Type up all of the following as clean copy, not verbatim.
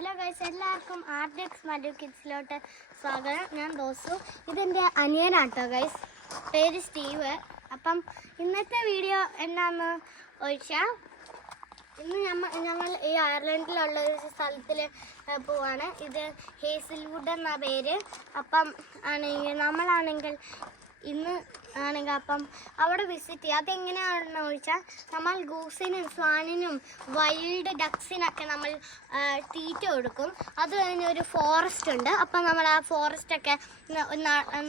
Hello guys, എല്ലാവർക്കും ആർഡിഎക്സ് മല്ലു കിഡ്സിലോട്ട് സ്വാഗതം. ഞാൻ ദോസു. ഇതെൻ്റെ അനിയനാട്ടോ ഗൈസ്, പേര് സ്റ്റീവ്. അപ്പം ഇന്നത്തെ വീഡിയോ എന്നാന്ന് ചോദിച്ചാൽ, ഇന്ന് ഞങ്ങൾ ഈ അയർലൻഡിലുള്ള ഒരു സ്ഥലത്തിൽ പോവാണ്. ഇത് ഹേസിൽവുഡ് എന്ന പേര്. അപ്പം നമ്മളാണെങ്കിൽ ഇന്ന് ആണെങ്കിൽ അപ്പം അവിടെ വിസിറ്റ് ചെയ്യുക. അതെങ്ങനെയാണെന്ന് ചോദിച്ചാൽ, നമ്മൾ ഗൂസിനും സ്വാനിനും വൈൽഡ് ഡക്സിനൊക്കെ നമ്മൾ തീറ്റ കൊടുക്കും. അത് കഴിഞ്ഞൊരു ഫോറസ്റ്റ് ഉണ്ട്. അപ്പം നമ്മൾ ആ ഫോറസ്റ്റൊക്കെ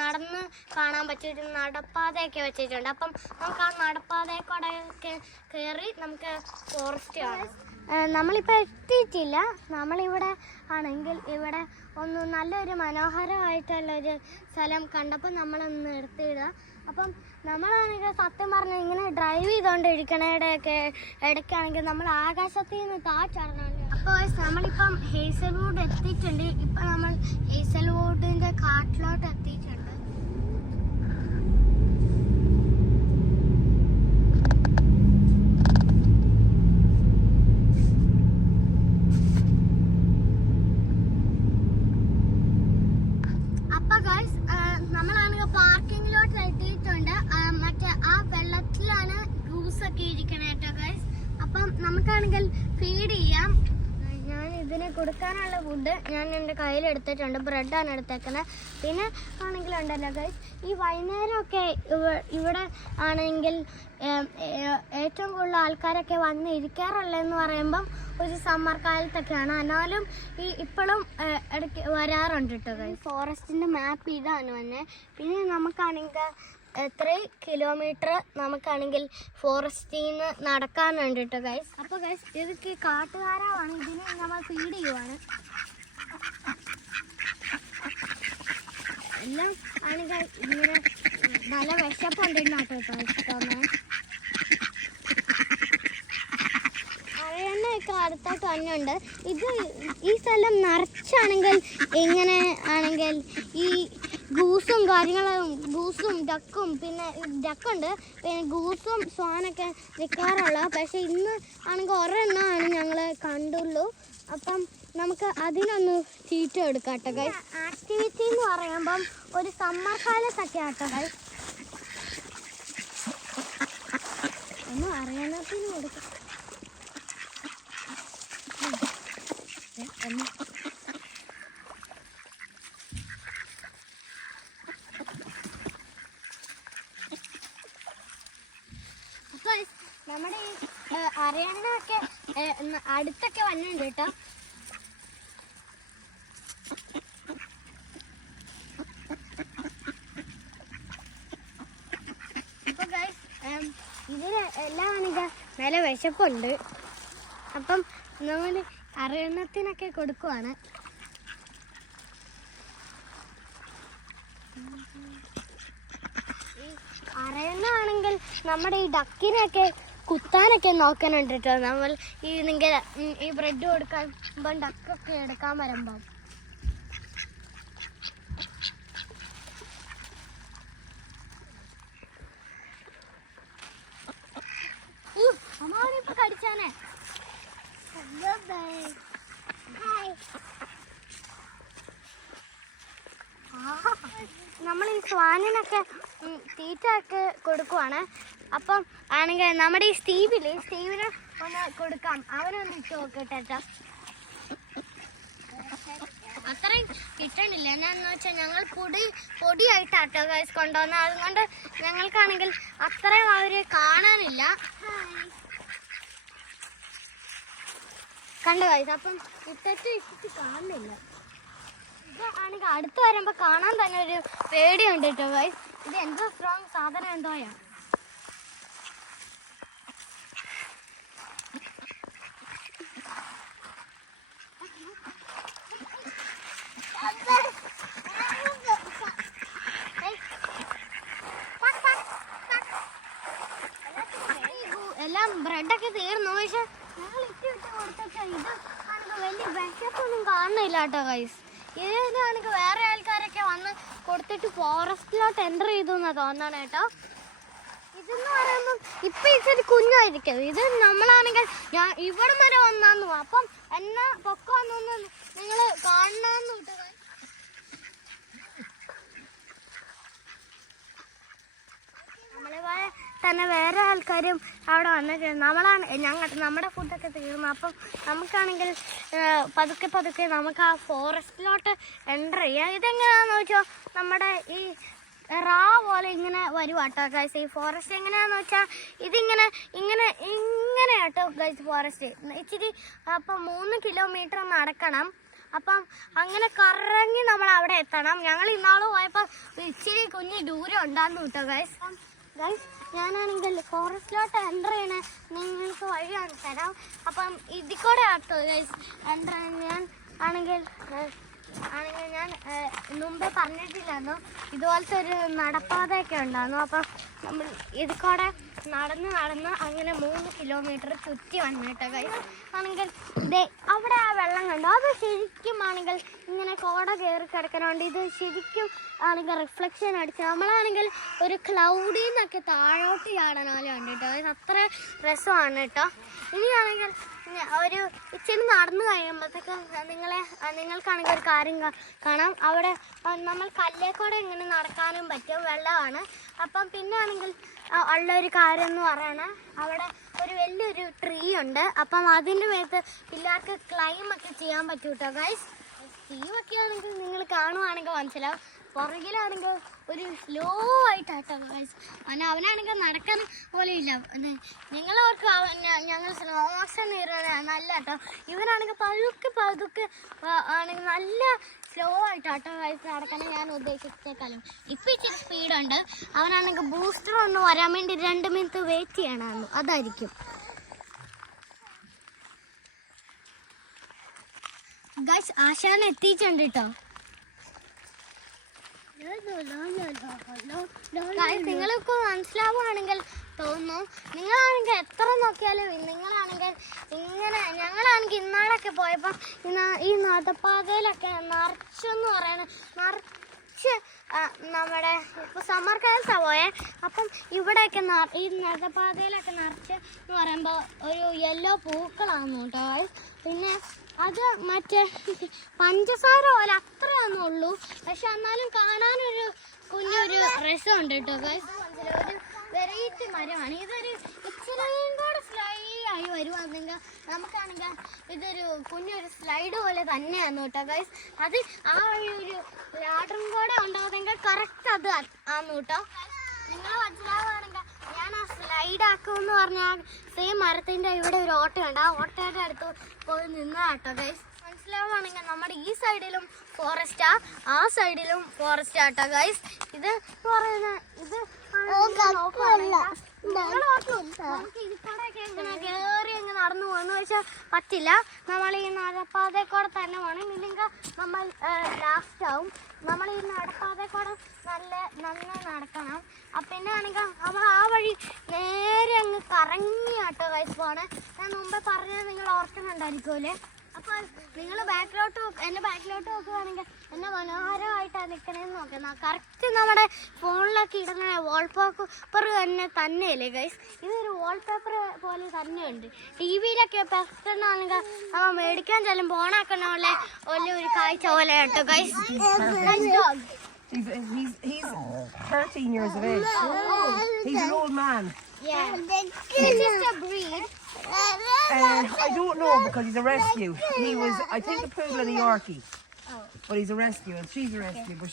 നടന്ന് കാണാൻ പറ്റിയൊരു നടപ്പാതയൊക്കെ വെച്ചിട്ടുണ്ട്. അപ്പം നമുക്ക് ആ നടപ്പാതയൊക്കെ കയറി നമുക്ക് ഫോറസ്റ്റ് കാണാം. നമ്മളിപ്പോൾ എത്തിയിട്ടില്ല. നമ്മളിവിടെ ആണെങ്കിൽ ഇവിടെ നല്ലൊരു മനോഹരമായിട്ടുള്ളൊരു സ്ഥലം കണ്ടപ്പോൾ നമ്മളൊന്ന് നിർത്തിയിടുക. അപ്പം നമ്മളാണെങ്കിൽ സത്യം പറഞ്ഞാൽ ഇങ്ങനെ ഡ്രൈവ് ചെയ്തുകൊണ്ടിരിക്കണേടൊക്കെ ഇടയ്ക്കാണെങ്കിൽ നമ്മൾ ആകാശത്തിൽ നിന്ന് താഴ്ചടണുണ്ട്. അപ്പോൾ നമ്മളിപ്പം ഹേസൽവുഡ് എത്തിയിട്ടുണ്ട്. ഇപ്പം നമ്മൾ ഹേസൽവുഡിൻ്റെ കാട്ടിലോട്ട് എത്തിയിട്ടുണ്ട്. നമ്മളാണെങ്കിൽ പാർക്കിങ്ങിലോട്ട് എത്തിയിട്ടുണ്ട്. മറ്റേ ആ വെള്ളത്തിലാണ് ഗൂസൊക്കെ ഇരിക്കണേ കേട്ടോ ഗൈസ്. അപ്പം നമുക്കാണെങ്കിൽ ഫീഡ് ചെയ്യാം. ഞാൻ ഇതിന് കൊടുക്കാനുള്ള ഫുഡ് ഞാൻ എൻ്റെ കയ്യിലെടുത്തിട്ടുണ്ട്. ബ്രെഡാണ് എടുത്തേക്കുന്നത്. പിന്നെ ആണെങ്കിലുണ്ടല്ലോ ഗൈസ്, ഈ വൈകുന്നേരമൊക്കെ ഇവിടെ ആണെങ്കിൽ ഏറ്റവും കൂടുതൽ ആൾക്കാരൊക്കെ വന്ന് ഇരിക്കാറുള്ളതെന്ന് പറയുമ്പം ഒരു സമ്മർ കാലത്തൊക്കെയാണ്. എന്നാലും ഇപ്പോഴും ഇടയ്ക്ക് വരാറുണ്ട് കേട്ടോ ഗൈസ്. ഫോറസ്റ്റിൻ്റെ മാപ്പ് ഇതാണ് തന്നെ. പിന്നെ നമുക്കാണെങ്കിൽ 3 കിലോമീറ്റർ നമുക്കാണെങ്കിൽ ഫോറസ്റ്റിൽ നിന്ന് നടക്കാനുണ്ട് കേട്ടോ ഗൈസ്. അപ്പോൾ ഗൈസ്, ഇതൊക്കെ കാട്ടുകാരാണ്. ഇതിന് നമ്മൾ ഫീഡ് ചെയ്യുവാണ്. എല്ലാം ആണെങ്കിൽ ഇങ്ങനെ നല്ല വിശപ്പുണ്ടെന്നാട്ടോ തോന്നേ. അരയണ്ണയൊക്കെ അടുത്തായിട്ട് തന്നെ ഉണ്ട്. ഈ സ്ഥലം നിറച്ചാണെങ്കിൽ എങ്ങനെ ആണെങ്കിൽ ഈ ഗൂസും കാര്യങ്ങളും, ഗൂസും ഡക്കും, പിന്നെ ഡക്കുണ്ട്, പിന്നെ ഗൂസും സ്വാനൊക്കെ നിൽക്കാറുള്ള. പക്ഷേ ഇന്ന് ആണെങ്കിൽ ഒരെണ്ണമാണ് ഞങ്ങൾ കണ്ടുള്ളൂ. അപ്പം നമുക്ക് അതിനൊന്ന് തീറ്റ എടുക്കാം കേട്ടോ ഗൈസ്. ആക്ടിവിറ്റി എന്ന് പറയുമ്പം ഒരു സമ്മർ കാലത്തൊക്കെ ആട്ടോ ഗൈസ്. ഒന്നും അറിയാനത്തിന് കൊടുക്കാം. നമ്മുടെ ഈ അരയണ്ണൊക്കെ അടുത്തൊക്കെ വന്നിട്ടുണ്ട് കേട്ടോ. അപ്പൊ ഗൈസ്, ഇതിന് എല്ലാം ആണെങ്കിൽ നല്ല വിശപ്പുണ്ട്. അപ്പം നമ്മൾ അരയണ്ണത്തിനൊക്കെ കൊടുക്കുവാണ്. ഈ അരയണ്ണ ആണെങ്കിൽ നമ്മുടെ ഈ ഡക്കിനൊക്കെ കുത്താനൊക്കെ നോക്കാനുണ്ട് കേട്ടോ. നമ്മൾ ഈ ബ്രെഡ് കൊടുക്കുമ്പം ഡക്കൊക്കെ എടുക്കാൻ വരുമ്പം അമ്മാവനിപ്പോ കടിച്ചാനേ. നമ്മൾ ഈ സ്വാനിനൊക്കെ തീറ്റ ഒക്കെ കൊടുക്കുവാണ്. അപ്പം ആണെങ്കിൽ നമ്മുടെ ഈ സ്റ്റീവിന് ഒന്ന് കൊടുക്കാം. അവനൊന്ന് ഇട്ട് നോക്കട്ടെ. അത്രയും കിട്ടണില്ല. എന്നാന്ന് വെച്ചാൽ ഞങ്ങൾ പൊടിയായിട്ടാട്ടോ ഗൈസ് കൊണ്ടുവന്നത്. അതുകൊണ്ട് ഞങ്ങൾക്കാണെങ്കിൽ അത്രയും അവര് കാണാനില്ല. കണ്ടു ഗൈസ്. അപ്പം ഇട്ടിട്ട് കാണുന്നില്ല. ഇത് ആണെങ്കിൽ അടുത്ത് വരുമ്പോൾ കാണാൻ തന്നെ ഒരു പേടിയുണ്ട് കേട്ടോ ഗൈസ്. ഇത് എന്തോ സ്ട്രോങ് സാധനം എന്തോയാ. എല്ലാം ബ്രെഡൊക്കെ തീർന്നു. പക്ഷെ ഞങ്ങൾ ഇട്ട് കൊടുത്തൊക്കെ ഇത് ആണെങ്കിൽ വലിയ വിശപ്പൊന്നും കാണുന്നില്ല കേട്ടോ ഗൈസ്. ഇതിനാണെങ്കിൽ വേറെ ആൾക്കാരൊക്കെ വന്ന് കൊടുത്തിട്ട് ഫോറസ്റ്റിലോട്ട് എൻ്റർ ചെയ്തു എന്നാ തോന്നണം കേട്ടോ. ഇതെന്ന് പറയുമ്പോൾ ഇപ്പം ഇച്ചിരി കുഞ്ഞായിരിക്കും. ഇത് നമ്മളാണെങ്കിൽ ഞാൻ ഇവിടം വരെ വന്നാന്ന്. അപ്പം എന്നെ പൊക്കം വന്നൊന്ന് തന്നെ വേറെ ആൾക്കാരും അവിടെ വന്നിട്ടുണ്ട്. നമ്മുടെ ഫുഡൊക്കെ തീർന്നു. അപ്പം നമുക്കാണെങ്കിൽ പതുക്കെ നമുക്ക് ആ ഫോറസ്റ്റിലോട്ട് എൻ്റർ ചെയ്യാം. ഇതെങ്ങനെയാണെന്ന് വെച്ചാൽ നമ്മുടെ ഈ റാ പോലെ ഇങ്ങനെ വരുവാട്ടോ ഗൈസ്. ഈ ഫോറസ്റ്റ് എങ്ങനെയാണെന്ന് വെച്ചാൽ ഇങ്ങനെ ആട്ടോ ഗൈസ് ഫോറസ്റ്റ്. ഇച്ചിരി അപ്പം 3 കിലോമീറ്റർ നടക്കണം. അപ്പം അങ്ങനെ കറങ്ങി നമ്മൾ അവിടെ എത്തണം. ഞങ്ങൾ ഇന്നാൾ പോയപ്പോൾ ഇച്ചിരി കുഞ്ഞ് ദൂരം ഉണ്ടായിരുന്നു കേട്ടോ ഗൈസ്. ഗൈസ് ഞാനാണെങ്കിൽ ഫോറസ്റ്റിലോട്ട് എൻ്റർ ചെയ്യണേ നിങ്ങൾക്ക് വഴി കാണിച്ചു തരാം. അപ്പം ഇതിൽ കൂടെ ആട്ടോ ഗൈസ് എൻ്റർ ഞാൻ ആണെങ്കിൽ ഞാൻ മുമ്പേ പറഞ്ഞിട്ടില്ലായിരുന്നു ഇതുപോലത്തെ ഒരു നടപ്പാതയൊക്കെ ഉണ്ടായിരുന്നു. അപ്പം നമ്മൾ ഇതിൽ കൂടെ നടന്ന് അങ്ങനെ 3 കിലോമീറ്റർ ചുറ്റി വന്നിട്ട് ഗൈസ് ആണെങ്കിൽ അവിടെ ആ വെള്ളം കണ്ടോ, അത് ശരിക്കും ആണെങ്കിൽ ഇങ്ങനെ കോട കയറി കിടക്കണോണ്ട് ഇത് ശരിക്കും ആണെങ്കിൽ റിഫ്ലക്ഷൻ അടിച്ച് നമ്മളാണെങ്കിൽ ഒരു ക്ലൗഡിൽ നിന്നൊക്കെ താഴോട്ട് ചാടാൻ പോലെ ഉണ്ട് കേട്ടോ. അത്ര രസമാണ് കേട്ടോ. ഇനിയാണെങ്കിൽ ഒരു ഇച്ചിരി നടന്നു കഴിയുമ്പോഴത്തേക്ക് നിങ്ങൾക്കാണെങ്കിൽ ഒരു കാര്യം കാണാം. അവിടെ നമ്മൾ കല്ലേക്കൂടെ ഇങ്ങനെ നടക്കാനും പറ്റും, വെള്ളമാണ്. അപ്പം പിന്നെ ആണെങ്കിൽ ഉള്ളൊരു കാര്യം എന്ന് പറയണത് അവിടെ ഒരു വലിയൊരു ട്രീ ഉണ്ട്. അപ്പം അതിൻ്റെ മേത്ത് പിള്ളേർക്ക് ക്ലൈമൊക്കെ ചെയ്യാൻ പറ്റും കേട്ടോ ഗൈസ്. ടീമൊക്കെ ആണെങ്കിൽ നിങ്ങൾ കാണുവാണെങ്കിൽ മനസ്സിലാവും. പുറകിലാണെങ്കിൽ ഒരു സ്ലോ ആയിട്ടാട്ടോ ഗൈസ്. അവനാണെങ്കിൽ നടക്കാൻ പോലും ഇല്ല. നിങ്ങളവർക്ക് ഞങ്ങൾ സ്ലോ മോഷൻ നല്ല കേട്ടോ. ഇവനാണെങ്കിൽ പതുക്കെ ആണെങ്കിൽ നല്ല സ്ലോ ആയിട്ടാട്ടോ ഗൈസ് നടക്കാൻ ഞാൻ ഉദ്ദേശിച്ചേക്കാളും. ഇപ്പം ഇച്ചിരി സ്പീഡുണ്ട്. അവനാണെങ്കിൽ ബൂസ്റ്റർ ഒന്ന് വരാൻ വേണ്ടി 2 മിനിറ്റ് വെയിറ്റ് ചെയ്യണമെന്ന്. അതായിരിക്കും ഗൈസ്. ആശാൻ എത്തിയിട്ടുണ്ട് കേട്ടോ. നിങ്ങൾക്ക് മനസ്സിലാവുകയാണെങ്കിൽ തോന്നുന്നു. നിങ്ങളാണെങ്കിൽ എത്ര നോക്കിയാലും ഞങ്ങളാണെങ്കിൽ ഇന്നാളൊക്കെ പോയപ്പോൾ ഈ നടപ്പാതയിലൊക്കെ നിറച്ചെന്ന് പറയണ നിറച്ച് നമ്മുടെ ഇപ്പോൾ സമ്മർ കാലത്താണ് പോയേ. അപ്പം ഇവിടെയൊക്കെ ഈ നടപ്പാതയിലൊക്കെ നിറച്ച് എന്ന് പറയുമ്പോൾ ഒരു യെല്ലോ പൂക്കളാണ് കേട്ടോ. പിന്നെ അത് മറ്റേ പഞ്ചസാര പോലെ അത്രയൊന്നും ഉള്ളൂ. പക്ഷെ എന്നാലും കാണാനൊരു കുഞ്ഞൊരു രസമുണ്ട് കേട്ടോ ഗൈസ്. ഒരു വെറൈറ്റി മരമാണ്. ഇതൊരു ഇച്ചിരിയും കൂടെ സ്ലൈഡായി വരുവാണെങ്കിൽ നമുക്കാണെങ്കിൽ ഇതൊരു കുഞ്ഞൊരു സ്ലൈഡ് പോലെ തന്നെയാണ് കേട്ടോ ഗൈസ്. അത് ആ വഴി ഒരു ലാഡറും കൂടെ ഉണ്ടാകുന്നെങ്കിൽ കറക്റ്റ് അത് ആന്ന് കേട്ടോ. നിങ്ങൾ മനസ്സിലാവുകയാണെങ്കിൽ ഞാൻ ആ സ്ലൈഡ് ആക്കുമെന്ന് പറഞ്ഞാൽ സെയിം മരത്തിൻ്റെ ഇവിടെ ഒരു ഓട്ടയുണ്ട്. ആ ഓട്ടയുടെ അടുത്ത് പോയി നിന്നതാട്ടോ ഗൈസ്. മനസ്സിലാവുകയാണെങ്കിൽ നമ്മുടെ ഈ സൈഡിലും ഫോറസ്റ്റാ, ആ സൈഡിലും ഫോറസ്റ്റ് ആട്ടോ ഗൈസ്. ഇത് പറയുന്നത് ഇത് നമുക്ക് ഇതിക്കൂടെയൊക്കെ എങ്ങനെ കയറി അങ്ങ് നടന്നു പോകുന്നു വെച്ചാൽ പറ്റില്ല. നമ്മൾ ഈ നടപ്പാതയിൽ കൂടെ തന്നെ പോകണം. ഇല്ലെങ്കിൽ നമ്മൾ ലാസ്റ്റ് ആവും. നമ്മൾ ഈ നടപ്പാതയിൽ കൂടെ നന്നായി നടക്കണം. പിന്നെ ആണെങ്കിൽ നമ്മൾ ആ വഴി നേരെ അങ്ങ് കറങ്ങിയാട്ടോ ഗൈസ് പോണേ. ഞാൻ മുമ്പേ പറഞ്ഞത് നിങ്ങൾ ഓർക്കുന്നുണ്ടായിരിക്കുമല്ലേ. അപ്പോൾ നിങ്ങൾ എൻ്റെ ബാക്കിലോട്ട് നോക്കുകയാണെങ്കിൽ എന്നെ മനോഹരമായിട്ടാണ് നിൽക്കണേന്ന് നോക്കുന്നത്. കറക്റ്റ് നമ്മുടെ ഫോണിലൊക്കെ ഇടുന്ന വാൾപേപ്പർ തന്നെയല്ലേ ഗൈസ്. ഇതൊരു വാൾപേപ്പർ പോലെ തന്നെയുണ്ട്. TV-യിലൊക്കെ പെട്ടെന്നാണെങ്കിൽ നമ്മൾ മേടിക്കാൻ ചെല്ലുമ്പോൾ ഓണാക്കുന്ന പോലെ ഒരു കാഴ്ച പോലെ കേട്ടോ guys. He's 13 years of age. He's an old man. Yeah. This is a breed. I don't know because he's a rescue. I think, a poodle and a Yorkie. But he's a rescue and she's a rescue. But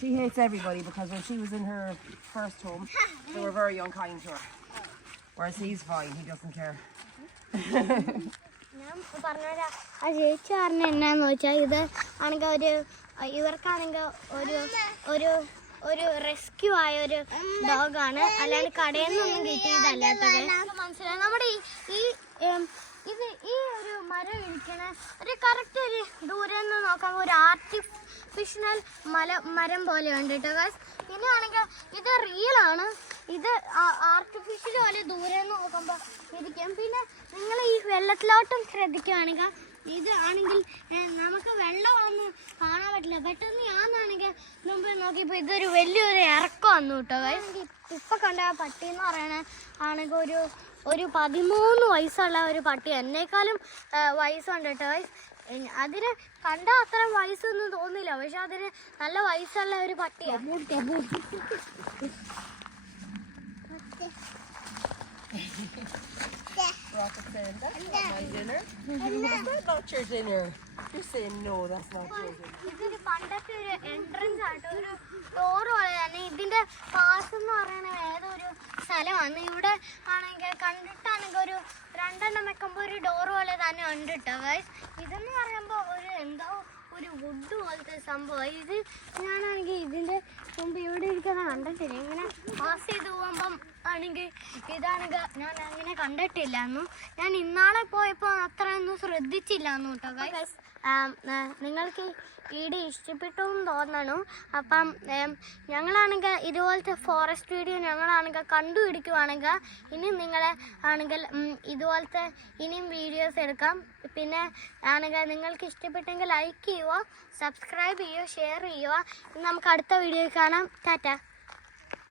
she hates everybody because when she was in her first home, they were very unkind to her. Whereas he's fine, he doesn't care. ഞാൻ പറഞ്ഞുതരാം. ആ ചേച്ചി പറഞ്ഞ എന്നാന്ന് വെച്ചാൽ ഇത് ആണെങ്കിൽ ഇവർക്കാണെങ്കിൽ ഒരു റെസ്ക്യൂ ആയ ഒരു ഡോഗാണ്. അല്ലാണ്ട് കടയിൽ നിന്നൊന്നും കിട്ടിയതല്ല കേട്ടോ. മനസ്സിലായി. നമ്മുടെ ഈ ഒരു മരം ഇരിക്കണ ഒരു കറക്റ്റ് ഒരു ദൂരെ നിന്ന് നോക്കുമ്പോൾ ഒരു ആർട്ടിഫിഷ്യൽ മരം പോലെയുണ്ട് കേട്ടോ ഗൈസ്. പിന്നെ ആണെങ്കിൽ ഇത് റിയലാണ്. ഇത് ആർട്ടിഫിഷ്യൽ പോലെ ദൂരെ നിന്ന് നോക്കുമ്പോൾ ഇരിക്കും. പിന്നെ നിങ്ങൾ ഈ വെള്ളത്തിലോട്ടും ശ്രദ്ധിക്കുകയാണെങ്കിൽ ഇത് ആണെങ്കിൽ നമുക്ക് വെള്ളമൊന്നും കാണാൻ പറ്റില്ല. പെട്ടെന്ന് ഞാനാണെങ്കിൽ മുമ്പ് നോക്കിയപ്പോൾ ഇതൊരു വലിയൊരു ഇറക്കം വന്നു കേട്ടോ ഗൈസ്. ഇപ്പം കണ്ട ആ പട്ടി എന്ന് പറയണ ആണെങ്കിൽ ഒരു 13 വയസ്സുള്ള ഒരു പട്ടി. എന്നേക്കാളും വയസ്സുണ്ട് കേട്ടോ ഗൈസ്. അതിന് കണ്ട അത്രയും വയസ്സൊന്നും തോന്നില്ല. പക്ഷെ അതിന് നല്ല വയസ്സുള്ള ഒരു പട്ടിയാണ്. Rocket saying, that's not my dinner. Is that not your dinner? You're saying, no, that's not your dinner. ഇതൊരു പണ്ടത്തെ ഒരു എൻട്രൻസ് ആട്ടോ, ഒരു ഡോർ പോലെ തന്നെ. ഇതിന്റെ പാസ് എന്ന് പറയുന്ന ഏതൊരു സ്ഥലമാണ്. ഇവിടെ ആണെങ്കിൽ കണ്ടിട്ടാണെങ്കിൽ ഒരു 2 എണ്ണം വെക്കുമ്പോൾ ഒരു ഡോർ പോലെ തന്നെ ഉണ്ട് കേട്ടോ ഗൈസ്. ഇതെന്ന് പറയുമ്പോൾ ഒരു എന്തോ ഒരു വുഡ് പോലത്തെ സംഭവം. ഇത് ഞാനാണെങ്കിൽ ഇതിന്റെ മുമ്പ് ഇവിടെ ഇരിക്കുന്ന കണ്ടിട്ടില്ല. ഇങ്ങനെ പാസ് ചെയ്ത് പോകുമ്പം ആണെങ്കിൽ ഇതാണെങ്കിൽ ഞാൻ അങ്ങനെ കണ്ടിട്ടില്ലായിരുന്നു. ഞാൻ ഇന്നാളെ പോയപ്പോൾ അത്രയൊന്നും ശ്രദ്ധിച്ചില്ലായിരുന്നു കേട്ടോ ഗൈസ്. നിങ്ങൾക്ക് വീഡിയോ ഇഷ്ടപ്പെട്ടു എന്ന് തോന്നണു. അപ്പം ഞങ്ങളാണെങ്കിൽ ഇതുപോലത്തെ ഫോറസ്റ്റ് വീഡിയോ ഞങ്ങളാണെങ്കിൽ കണ്ടുപിടിക്കുവാണെങ്കിൽ ഇനി നിങ്ങളെ ആണെങ്കിൽ ഇതുപോലത്തെ ഇനിയും വീഡിയോസ് എടുക്കാം. പിന്നെ ആണെങ്കിൽ നിങ്ങൾക്ക് ഇഷ്ടപ്പെട്ടെങ്കിൽ ലൈക്ക് ചെയ്യുക, സബ്സ്ക്രൈബ് ചെയ്യുക, ഷെയർ ചെയ്യുക. ഇനി നമുക്ക് അടുത്ത വീഡിയോ കാണാം. ടാറ്റ.